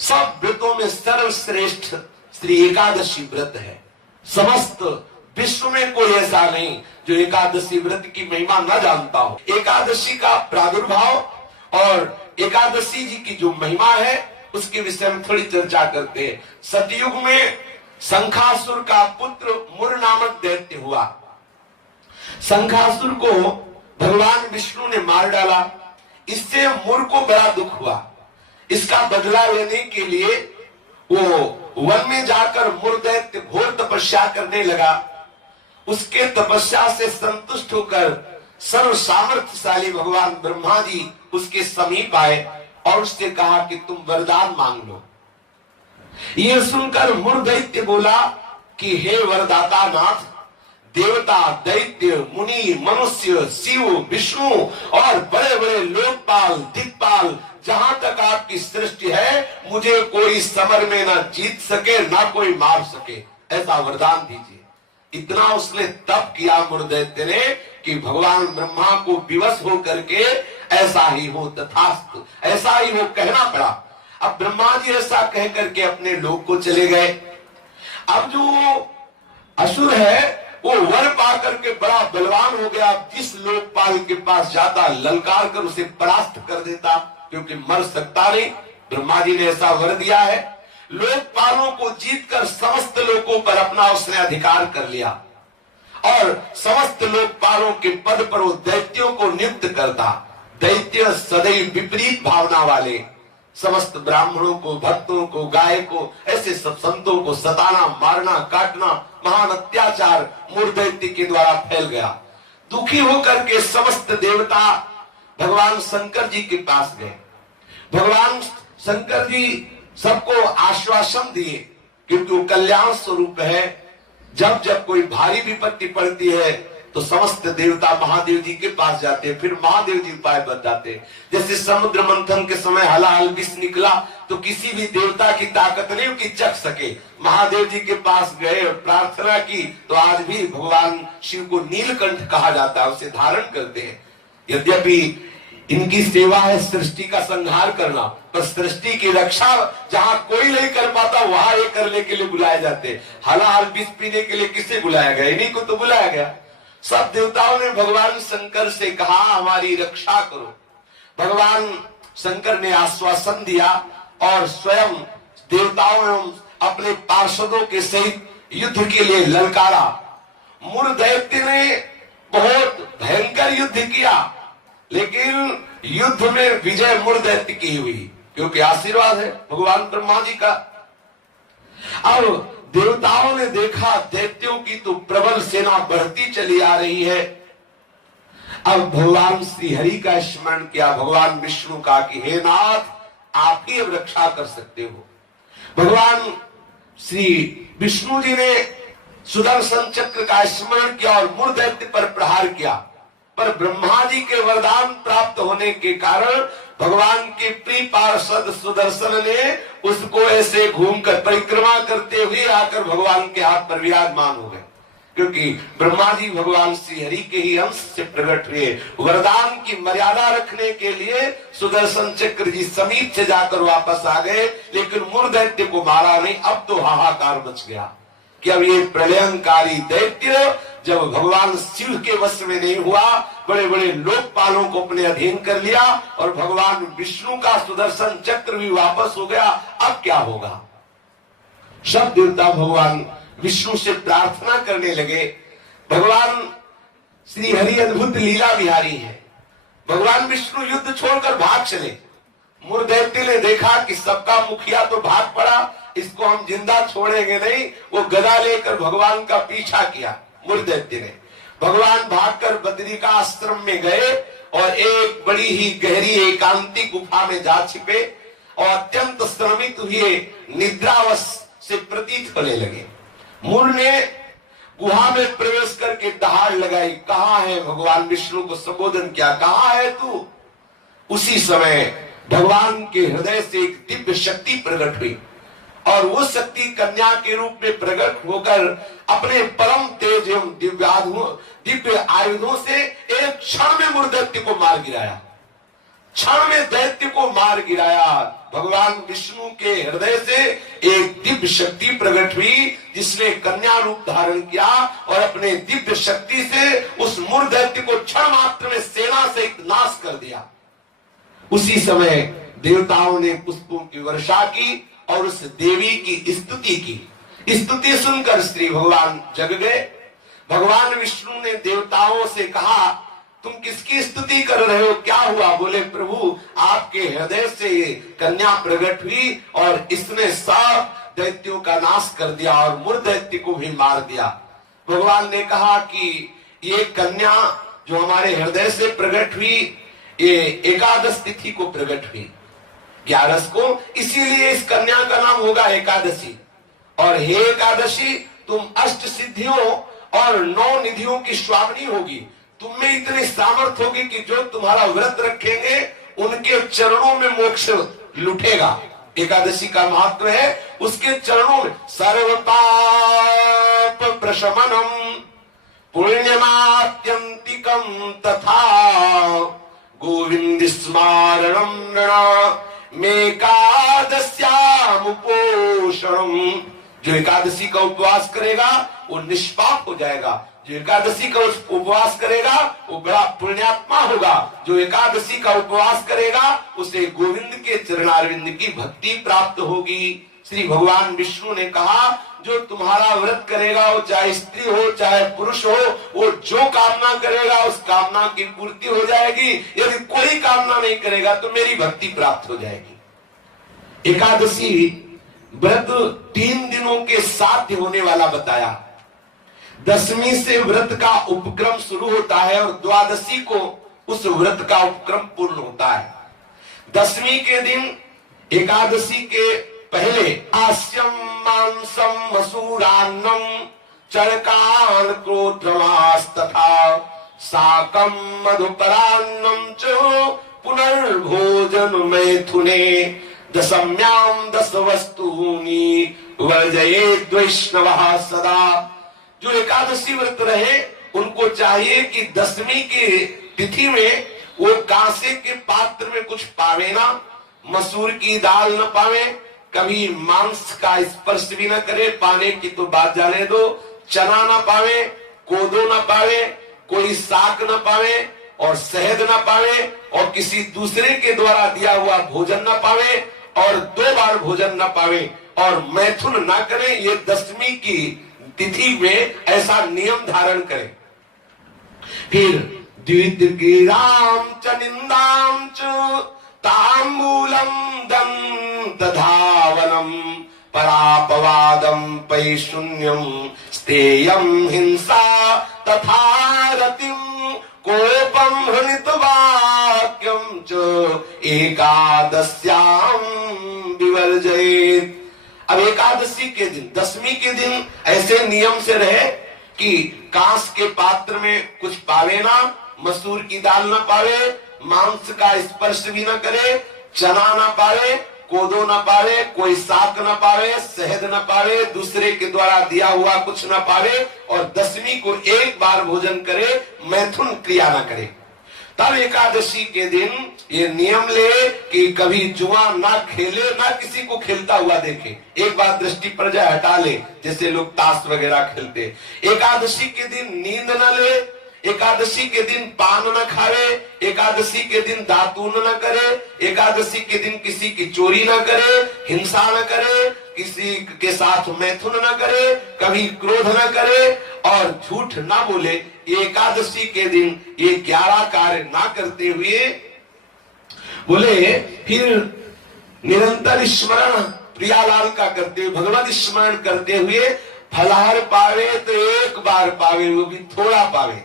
सब व्रतों में सर्वश्रेष्ठ श्री एकादशी व्रत है। समस्त विश्व में कोई ऐसा नहीं जो एकादशी व्रत की महिमा न जानता हो। एकादशी का प्रादुर्भाव और एकादशी जी की जो महिमा है उसके विषय में थोड़ी चर्चा करते हैं। सतयुग में शंखासुर का पुत्र मुर नामक दैत्य हुआ। शंखासुर को भगवान विष्णु ने मार डाला। इससे मुर को बड़ा दुख हुआ। इसका बदला लेने के लिए वो वन में जाकर मुर दैत्य घोर तपस्या करने लगा। उसके तपस्या से संतुष्ट होकर सर्व सामर्थ्यशाली भगवान ब्रह्मा जी उसके समीप आए और उससे कहा कि तुम वरदान मांग लो। यह सुनकर मुर दैत्य बोला कि हे वरदाता नाथ, देवता, दैत्य, मुनि, मनुष्य, शिव, विष्णु और बड़े बड़े लोकपाल, दिक्पाल, जहां तक आपकी सृष्टि है, मुझे कोई समर में ना जीत सके ना कोई मार सके, ऐसा वरदान दीजिए। इतना उसने तप किया मुर दैत्य ने कि भगवान ब्रह्मा को विवश होकर के ऐसा ही हो तथास्तु, ऐसा ही हो कहना पड़ा। अब ब्रह्मा जी ऐसा कह करके अपने लोक को चले गए। अब जो असुर है वो वर पा करके बड़ा बलवान हो गया। जिस लोकपाल के पास जाता ललकार कर उसे परास्त कर देता, क्योंकि मर सकता नहीं। ब्रह्मा जी ने ऐसा वर दिया है। लोकपालों को जीतकर समस्त लोकों पर अपना उसने अधिकार कर लिया और समस्त लोकपालों के पद पर वो दैत्यों को नियुक्त करता। दैत्य सदैव विपरीत भावना वाले समस्त ब्राह्मणों को, भक्तों को, गाय को, ऐसे सब संतों को सताना, मारना, काटना, महान अत्याचार मुर दैत्य के द्वारा फैल गया। दुखी होकर के समस्त देवता भगवान शंकर जी के पास गए। भगवान शंकर जी सबको आश्वासन दिए, क्योंकि वो कल्याण स्वरूप है। जब जब कोई भारी विपत्ति पड़ती है तो समस्त देवता महादेव जी के पास जाते हैं, फिर महादेव जी उपाय बताते हैं। जैसे समुद्र मंथन के समय हलाहल विष निकला तो किसी भी देवता की ताकत नहीं कि चख सके। महादेव जी के पास गए और प्रार्थना की तो आज भी भगवान शिव को नीलकंठ कहा जाता है, उसे धारण करते हैं। यद्यपि इनकी सेवा है सृष्टि का संहार करना, पर सृष्टि की रक्षा जहां कोई नहीं कर पाता वहां ये करने के लिए बुलाए जाते। हलाहल विष पीने के लिए किसे बुलाया गया? इन्हीं को तो बुलाया गया। सब देवताओं ने भगवान शंकर से कहा हमारी रक्षा करो। भगवान शंकर ने आश्वासन दिया और स्वयं देवताओं एवं अपने पार्षदों के सहित युद्ध के लिए ललकारा। मुर दैत्य ने बहुत भयंकर युद्ध किया, लेकिन युद्ध में विजय मुर दैत्य की हुई, क्योंकि आशीर्वाद है भगवान ब्रह्मा जी का। अब देवताओं ने देखा दैत्यों की तो प्रबल सेना बढ़ती चली आ रही है। अब भगवान श्री हरि का स्मरण किया, भगवान विष्णु का कि हे नाथ आप ही अब रक्षा कर सकते हो। भगवान श्री विष्णु जी ने सुदर्शन चक्र का स्मरण किया और मुर दैत्य पर प्रहार किया, पर ब्रह्मा जी के वरदान प्राप्त होने के कारण भगवान के प्रिय पार्षद सुदर्शन ने उसको ऐसे घूमकर परिक्रमा करते हुए आकर भगवान के हाथ पर विराजमान हो गए, क्योंकि ब्रह्मा जी भगवान श्री हरि के ही अंश से प्रकट हुए। वरदान की मर्यादा रखने के लिए सुदर्शन चक्र जी समीप से जाकर वापस आ गए, लेकिन मुर दैत्य को मारा नहीं। अब तो हाहाकार मच गया कि अब ये प्रलयंकारी दैत्य जब भगवान शिव के वश में नहीं हुआ, बड़े बड़े लोकपालों को अपने अधीन कर लिया और भगवान विष्णु का सुदर्शन चक्र भी वापस हो गया, अब क्या होगा? सब देवता भगवान विष्णु से प्रार्थना करने लगे। भगवान श्री हरि अद्भुत लीला विहारी है। भगवान विष्णु युद्ध छोड़कर भाग चले। मुर दैत्य ने देखा कि सबका मुखिया तो भाग पड़ा, इसको हम जिंदा छोड़ेंगे नहीं। वो गदा लेकर भगवान का पीछा किया। मुर दैत्य ने भगवान भागकर बद्री का आश्रम में गए और एक बड़ी ही गहरी एकांतिक गुफा में जा छिपे और अत्यंत श्रमित हुए निद्रावश से प्रतीत होने लगे। मुर ने गुहा में प्रवेश करके दहाड़ लगाई, कहाँ है? भगवान विष्णु को संबोधन किया, कहाँ है तू? उसी समय भगवान के हृदय से एक दिव्य शक्ति प्रकट हुई और वो शक्ति कन्या के रूप में प्रकट होकर अपने परम तेज एवं दिव्य आयुधों से एक क्षण में मुर दैत्य को मार गिराया। क्षण में दैत्य को मार गिराया। भगवान विष्णु के हृदय से एक दिव्य शक्ति प्रकट हुई, जिसने कन्या रूप धारण किया और अपने दिव्य शक्ति से उस मूर दैत्य को क्षण मात्र में सेना सहित नाश कर दिया। उसी समय देवताओं ने पुष्पों की वर्षा की और उस देवी की स्तुति की। स्तुति सुनकर श्री भगवान जग गए। भगवान विष्णु ने देवताओं से कहा, तुम किसकी स्तुति कर रहे हो, क्या हुआ? बोले, प्रभु आपके हृदय से ये कन्या प्रकट हुई और इसने सब दैत्यों का नाश कर दिया और मूर दैत्य को भी मार दिया। भगवान ने कहा कि ये कन्या जो हमारे हृदय से प्रकट हुई, ये एकादश तिथि को प्रकट हुई, 11 को, इसीलिए इस कन्या का नाम होगा एकादशी। और हे एकादशी, तुम अष्ट सिद्धियों और 9 निधियों की स्वामिनी होगी। तुम में इतनी सामर्थ्य होगी कि जो तुम्हारा व्रत रखेंगे उनके चरणों में मोक्ष लुटेगा। एकादशी का महत्व है उसके चरणों में सर्व पाप प्रशमनम पुण्यमात्यंतिकम तथा गोविंद स्मारणम मेकादस्यामुपोषणम। जो एकादशी का उपवास करेगा वो निष्पाप हो जाएगा। जो एकादशी का उपवास करेगा वो बड़ा पुण्यात्मा होगा। जो एकादशी का उपवास करेगा उसे गोविंद के चरणारविंद की भक्ति प्राप्त होगी। श्री भगवान विष्णु ने कहा, जो तुम्हारा व्रत करेगा वो चाहे स्त्री हो चाहे पुरुष हो, वो जो कामना करेगा उस कामना की पूर्ति हो जाएगी। यदि कोई कामना नहीं करेगा तो मेरी भक्ति प्राप्त हो जाएगी। एकादशी व्रत 3 दिनों के साथ होने वाला बताया। 10वीं से व्रत का उपक्रम शुरू होता है और द्वादशी को उस व्रत का उपक्रम पूर्ण होता है। 10वीं के दिन एकादशी के पहले आस्यम मांसम मसूरान्नम चरकान क्रोधमास तथा साकम मधुपरान्नम च पुनर्भोजन मैथुने दशम्याम 10 वस्तूनि वर्जयेत् वैष्णवः सदा। जो एकादशी व्रत रहे उनको चाहिए कि 10वीं की तिथि में वो कांसे के पात्र में कुछ पावे ना, मसूर की दाल न पावे, कभी मांस का स्पर्श भी न करे, पाने की तो बात जाने दो, चना न पावे, कोदो न पावे, कोई साग न पावे और शहद न पावे और किसी दूसरे के द्वारा दिया हुआ भोजन न पावे और 2 बार भोजन न पावे और मैथुन न करे। ये 10वीं की तिथि में ऐसा नियम धारण करें। फिर द्वितीयाम च निंदाम च तांबूलम दंत धावनम परापवादम पैशून्यम स्तेयम हिंसा तथा रतिम कोपम हृणित वाक्यम च एकादश्याम विवर्जयेत्। अब एकादशी के दिन 10वीं के दिन ऐसे नियम से रहे कि कांस के पात्र में कुछ पावे ना, मसूर की दाल ना पावे, मांस का स्पर्श भी ना करे, चना ना पावे, कोदो ना पावे, कोई साग ना पावे, शहद ना पावे, दूसरे के द्वारा दिया हुआ कुछ ना पावे और 10वीं को 1 बार भोजन करे, मैथुन क्रिया ना करे। तब एकादशी के दिन ये नियम ले कि कभी जुआ ना खेले, ना किसी को खेलता हुआ देखे। एक बार दृष्टि पर जाए हटा ले, जैसे लोग ताश वगैरह खेलते। एकादशी के दिन नींद न ले, एकादशी के दिन पान न खावे, एकादशी के दिन दातून न करे, एकादशी के दिन किसी की चोरी न करे, हिंसा न करे, किसी के साथ मैथुन न करे, कभी क्रोध न करे और झूठ न बोले। एकादशी के दिन ये 11 कार्य ना करते हुए बोले फिर निरंतर स्मरण प्रियालाल का करते हुए, भगवत स्मरण करते हुए फलाहार पावे तो 1 बार पावे, वो भी थोड़ा पावे।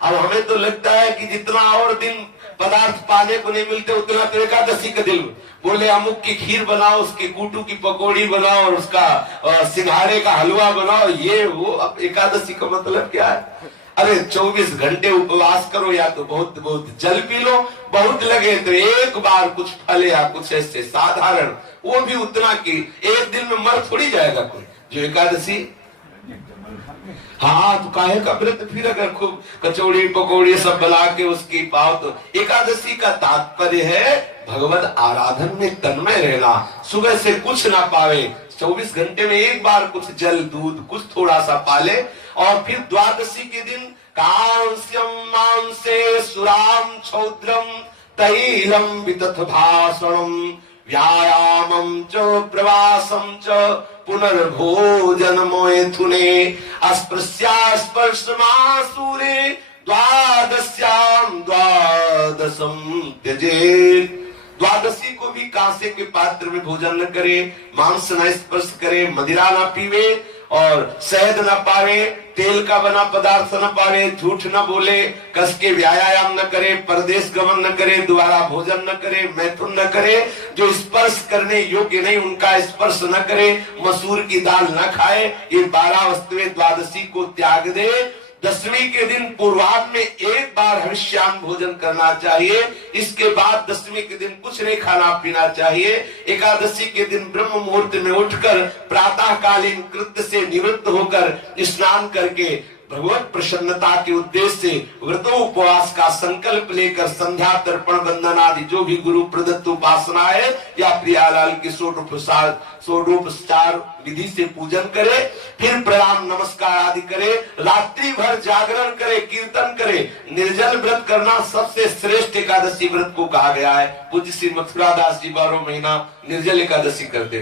अब हमें तो लगता है कि जितना और दिन पदार्थ पाने को नहीं मिलते उतना तो एकादशी का दिन। बोले अमुक की खीर बनाओ, उसके कूटू की पकौड़ी बनाओ और उसका सिंघाड़े का हलवा बनाओ, ये वो। अब एकादशी का मतलब क्या है? अरे 24 घंटे उपवास करो या तो बहुत बहुत जल पी लो, बहुत लगे तो 1 बार कुछ फल या कुछ ऐसे साधारण, वो भी उतना कि 1 दिन में मर थोड़ी जाएगा कोई। जो एकादशी हाँ तो काहे का व्रत फिर, अगर खूब कचौड़ी पकौड़ी सब बना के उसकी पाओ तो। एकादशी का तात्पर्य है भगवत आराधन में तन्मय रहना। सुबह से कुछ ना पावे, 24 घंटे में एक बार कुछ जल दूध कुछ थोड़ा सा पाले, और फिर द्वादशी के दिन कांस्यम मांसे सुराम क्षौद्रम तैलम विदथ भाषणम व्यायामं च प्रवासं च पुनर्भोजन मैथुने अस्पृश्यास्पर्शमासूरे द्वादश्याम द्वादशम त्यजेत्। द्वादशी को भी कांसे के पात्र में भोजन न करे, मांस न स्पर्श करे, मदिरा न पीवे और शहद न पावे, तेल का बना पदार्थ न पावे, झूठ न बोले, कस के व्यायाम न करे, परदेश गमन न करे, दोबारा भोजन न करे, मैथुन न करे, जो स्पर्श करने योग्य नहीं उनका स्पर्श न करे, मसूर की दाल न खाए। ये 12 वस्तुएं द्वादशी को त्याग दे। दसवीं के दिन पूर्वाह्न में एक बार हविष्यान्न भोजन करना चाहिए। इसके बाद दसवीं के दिन कुछ नहीं खाना पीना चाहिए। एकादशी के दिन ब्रह्म मुहूर्त में उठकर प्रातःकालीन कृत्य से निवृत्त होकर स्नान करके भगवत प्रसन्नता के उद्देश्य से व्रतोपवास का संकल्प लेकर संध्या तर्पण वंदन आदि जो भी गुरु प्रदत्त उपासना है या प्रियालाल के षोडोपचार विधि से पूजन करे, फिर प्रणाम नमस्कार आदि करे, रात्रि भर जागरण करे, कीर्तन करे। निर्जल व्रत करना सबसे श्रेष्ठ एकादशी व्रत को कहा गया है। पूज्य श्री मथुरा दास जी 12 महीना निर्जल एकादशी करते।